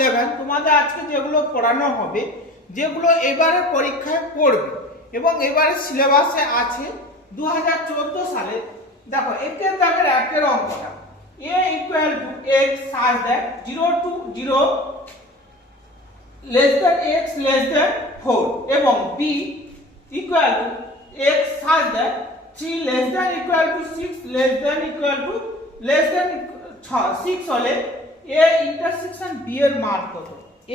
11 তোমাদের আজকে যেগুলো পড়ানো হবে, যেগুলো এবারে পরীক্ষায় পড়বে এবং এবারে সিলেবাসে আছে 2014 সালে। দেখো একের দাগের একের অঙ্কটা a equal to x such that 0 to 0 less than x less than 4 এবং b equal to x such that 3 less than equal to 6 less than equal to less than 6 হলে a ইন্টারসেকশন b এর মান কত?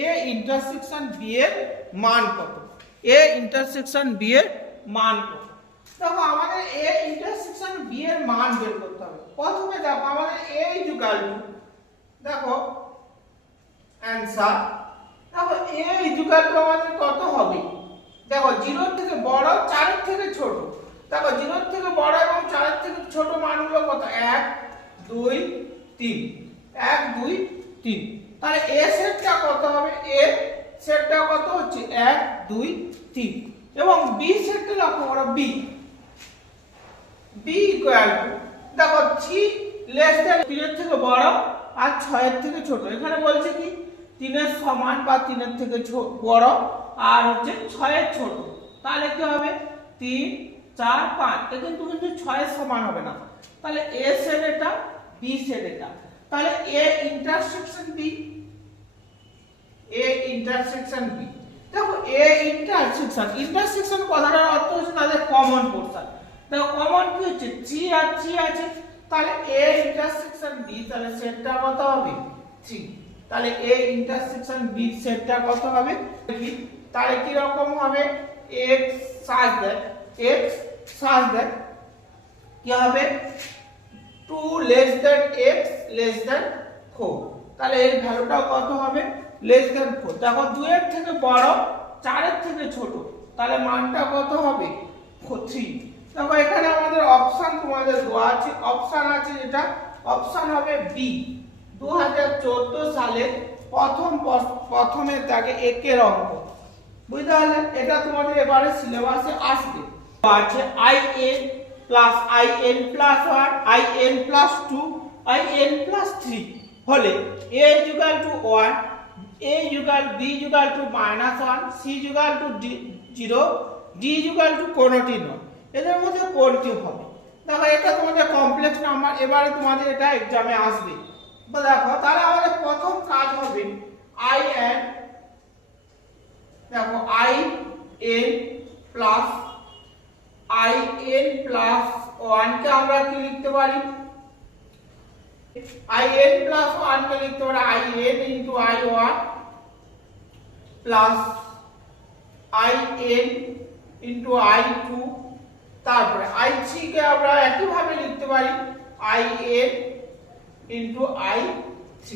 a intersection b এর মান কত? a intersection b এর মান কত? দেখো আমাদের a ইন্টারসেকশন b এর মান বের করতে হবে। প্রথমে দেখো আমাদের a ইকুয়াল টু, দেখো অ্যানসার, দেখো a ইকুয়াল টু আমাদের কত হবে? দেখো 0 থেকে বড় 4 এর থেকে ছোট। দেখো 0 থেকে বড় এবং 4 এর থেকে ছোট মানগুলো কত? 1 2 3, 1 2 3। তাহলে a সেটটা কত হবে? a সেটটা কত হচ্ছে? 1 2 3 এবং b সেটটা লক্ষ্য করো, b ইকুয়াল টু, দেখো 3 লেস দ্যান 3 এর থেকে বড় আর 6 এর থেকে ছোট। এখানে বলছে কি 3 এর সমান বা 3 এর থেকে বড় আর হচ্ছে 6 এর ছোট। তাহলে কি হবে? 3 4 5, এটা কিন্তু 6 এর সমান হবে না। তাহলে a সেট এটা, b সেট এটা। তাহলে a intersection b, a intersection b। দেখো a ইন্টারসেকশন কথাটার অর্থ হচ্ছে তাদের কমন পোরশন। দেখো কমন কি হচ্ছে? 3 আর 3 আছে, তাহলে a ইন্টারসেকশন b, তাহলে সেটটা কত হবে? 3। তাহলে a ইন্টারসেকশন b সেটটা কত হবে? তাহলে কি রকম হবে? x such that কি হবে? 2 less than x less than 4। তাহলে এর ভ্যালুটা কত হবে? less than 4। দেখো 2 এর থেকে বড় 4 এর থেকে ছোট, তাহলে মানটা কত হবে? 3। দেখো এখানে আমাদের অপশন তোমাদের দেওয়া আছে, অপশন আছে যেটা অপশন হবে বি। 2014 সালে প্রথমের দাগে একের অঙ্ক, বুঝতে পারলে? এটা তোমাদের এবারে সিলেবাসে আসবে। আছে in plus in plus 1, in plus 2, in plus 3 হলে a equal to 1, a equal b equal to -1, c equal to 0, d equal to কোনটি নয়। এদের মধ্যে কোনটি হবে? দেখো এটা তোমাদের কমপ্লেক্স নাম্বার, এবারে তোমাদের এটা এক্সামে আসবে। দেখো তাহলে আমাদের প্রথম কাজ হবে in, দেখো in প্লাস 1 কে আমরা কি লিখতে পারি? in প্লাস 1 কে লিখতে পারি in into i1 plus in into i2, তারপরে i3 কে আমরা একই ভাবে লিখতে পারি in ইনটু i3।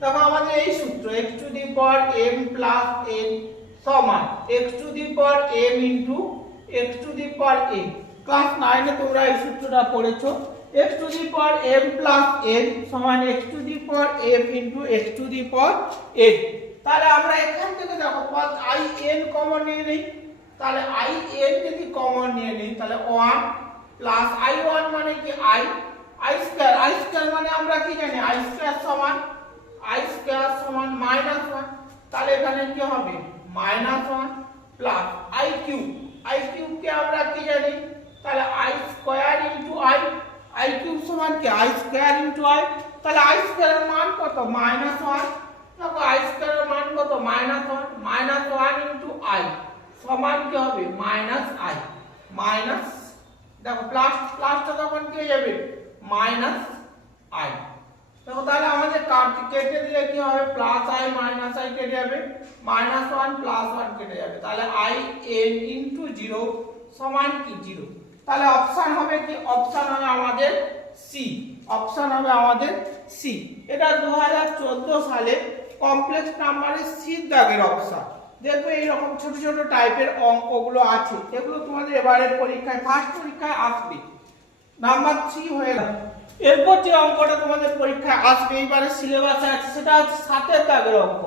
দেখো আমাদের এই সূত্র x to the power m plus n সমান x to the power m into x to the power n। Class 9 এ তোমরা এই সূত্রটা পড়েছো, x to the power m plus n সমান x to the power m into x to the power n। তাহলে আমরা এখান থেকে দেখো ফার্স্ট in কমন নিয়ে নেই। তাহলে in যদি কমন নিয়ে নেই তাহলে 1 প্লাস i1 মানে কি i স্কয়ার মানে আমরা কি জানি? i স্কয়ার সমান -1। তাহলে এখানে কি হবে? -1 প্লাস i কিউব কে আমরা কি জানি? তাহলে i square into i cube সমান কি? i square into i। তাহলে i স্কয়ার এর মান কত? -1। দেখো i স্কয়ার এর মান কত? -1 ইনটু i সমান কি হবে? -i মাইনাস, দেখো প্লাসটা তখন কি হয়ে যাবে? -i। দেখো তাহলে আমাদের কেটে দিলে কি হবে? +i -i কেটে যাবে, -1 +1 কেটে যাবে। তাহলে in ইনটু 0 সমান কি? 0। তাহলে অপশন হবে কি? অপশন হবে আমাদের সি। অপশন হবে আমাদের সি। এটা 2014 সালে কমপ্লেক্স নাম্বারের সি দাগের অপশন। দেখবে এইরকম ছোট ছোট টাইপের অঙ্কগুলো আছে, এগুলো তোমাদের এবারের পরীক্ষায় ফার্স্ট পরীক্ষায় আসবে। নাম্বার 3 হয়ে গেল। এরপর যে অঙ্কটা তোমাদের পরীক্ষায় আসবে এইবারে সিলেবাসে আছে সেটা হচ্ছে 7 এর দাগের অঙ্ক।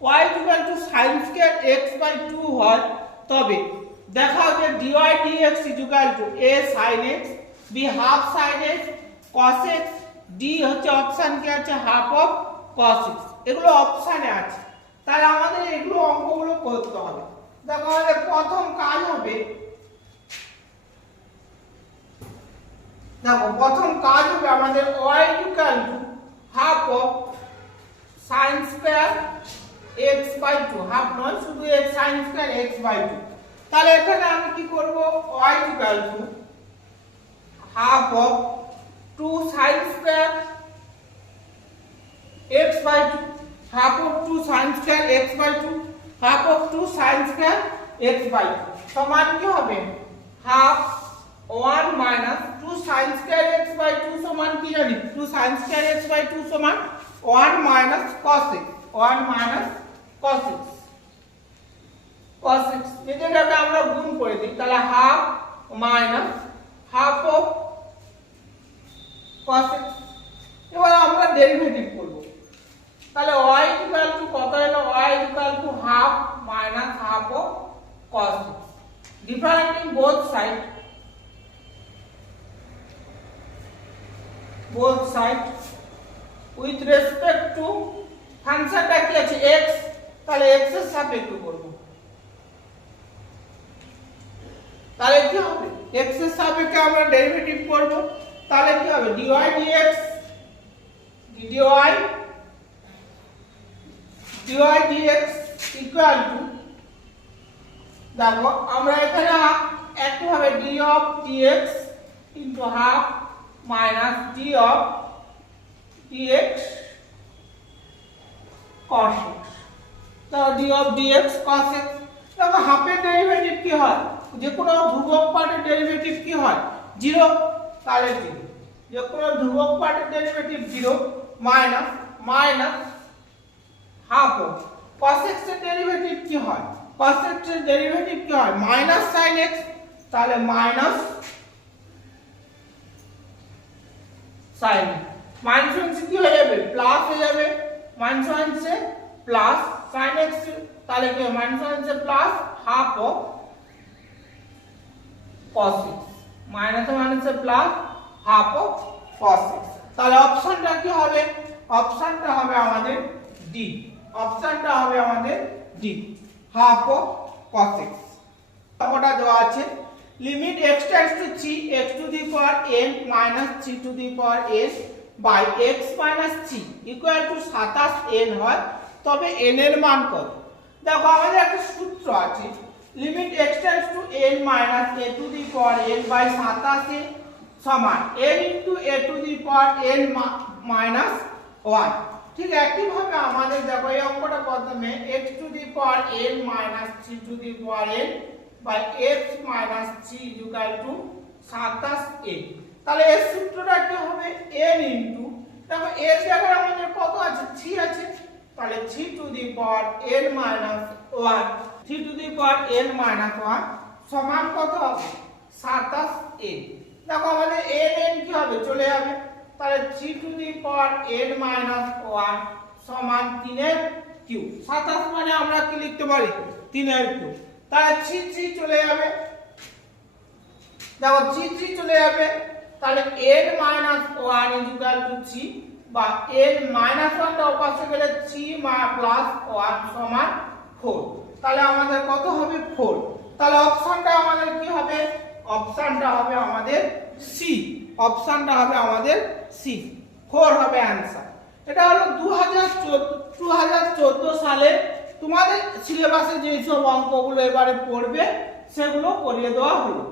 y equal to sin square x by 2 হয় তবে দেখাও যে dy dx equal to a sin x, b half sin x cos x, d হচ্ছে অপশন কি আছে? Half of cos x। এগুলো অপশনে আছে। তাহলে আমাদের এগুলো অঙ্কগুলো করতে হবে। দেখো আমাদের প্রথম কাজ হবে, আমাদের y equal to half of sin square x by 2, half নয় শুধু x sin square x by 2। তাহলে এখানে আমি কি করব, y equal to half of 2 sin square x by 2, half of 2 sin square x by 2, half of 2 sin square x by 2 সমান কি হবে, half 1 minus 2 sin square x by 2 সমান কি জানি, 2 sin স্কয়ার x বাই 2 সমান 1 minus cos x, 1 minus cos x, cos x যেটাকে আমরা গুণ করে দিই, তাহলে half minus half of cos x। এবার আমরা ডেরিভেটিভ করব, তাহলে y ইকুয়াল টু কত হলো, y equal to half minus half of cos x, differencing both side, with respect to ফাংশনটা কি আছে x, তাহলে x এর সাপেক্ষে করব, তাহলে কি হবে, x এর সাপেক্ষে আমরা ডেরিভেটিভ করব, তাহলে কি হবে, dy dx dx equal two, দেখো আমরা এখানে একইভাবে d of dx into half minus d of dx cos x, তাহলে d of dx cos x। দেখো হাফের ডেরিভেটিভ কি হয়, যে কোনো ধ্রুবক পার্টের ডেরিভেটিভ কি হয়, 0, তাহলে 0, যে কোনো ধ্রুবক পার্টের derivative 0 minus half of cos x এর ডেরিভেটিভ কি হয়, cos x এর ডেরিভেটিভ কি হয়, মাইনাস sin x, তাহলে মাইনাস sin, মাইনাস কি হয়ে যাবে, প্লাস হয়ে যাবে, মাইনাস এ প্লাস sin x, তাহলে কি minus A plus half of cos x, minus A plus half of cos x। তাহলে অপশনটা কি হবে, অপশনটা হবে আমাদের ডি, অপশনটা হবে আমাদের D, half of cos x। ওটা দেওয়া আছে, limit x tends to 3 x to the power n minus 3 to the power s by x minus 3 equal to 27 n হয়, তবে n এর মান কত। দেখো আমাদের একটা সূত্র আছে, limit x tends to n minus a to the power n by 27 সমান n into a to the power n minus 1। ঠিক একই ভাবে আমাদের দেখো এই অঙ্কটা প্রথমে x to the power n minus 3 to the power n by x minus 3 equal to 27n। তাহলে এর সূত্রটা কি হবে, n ইনটু, দেখো এর জায়গায় আমাদের কত আছে, 3 আছে, তাহলে 3 to the power n minus 1, 3 to the power n minus 1 সমান কত হবে, 27n। দেখো আমাদের n কি হবে, চলে যাবে, তাহলে 3 to the power n minus 1 সমান 3 এর কিউব, 27 মানে আমরা কি লিখতে পারি, 3 এর কিউব, তাহলে 3 চলে যাবে, দেখো 3 চলে যাবে, তাহলে n মাইনাস 1 ইকুয়াল টু 3 বা n মাইনাস 1 টা পাশে গেলে 3 প্লাস 1 সমান 4, তাহলে আমাদের কত হবে 4। তাহলে অপশনটা আমাদের কি হবে, অপশনটা হবে আমাদের সি, অপশনটা হবে আমাদের সি, 4 হবে অ্যানসার। এটা হলো 2014 সালে তোমাদের সিলেবাসে যে সব অঙ্কগুলো এবারে পড়বে সেগুলো করিয়ে দেওয়া হলো।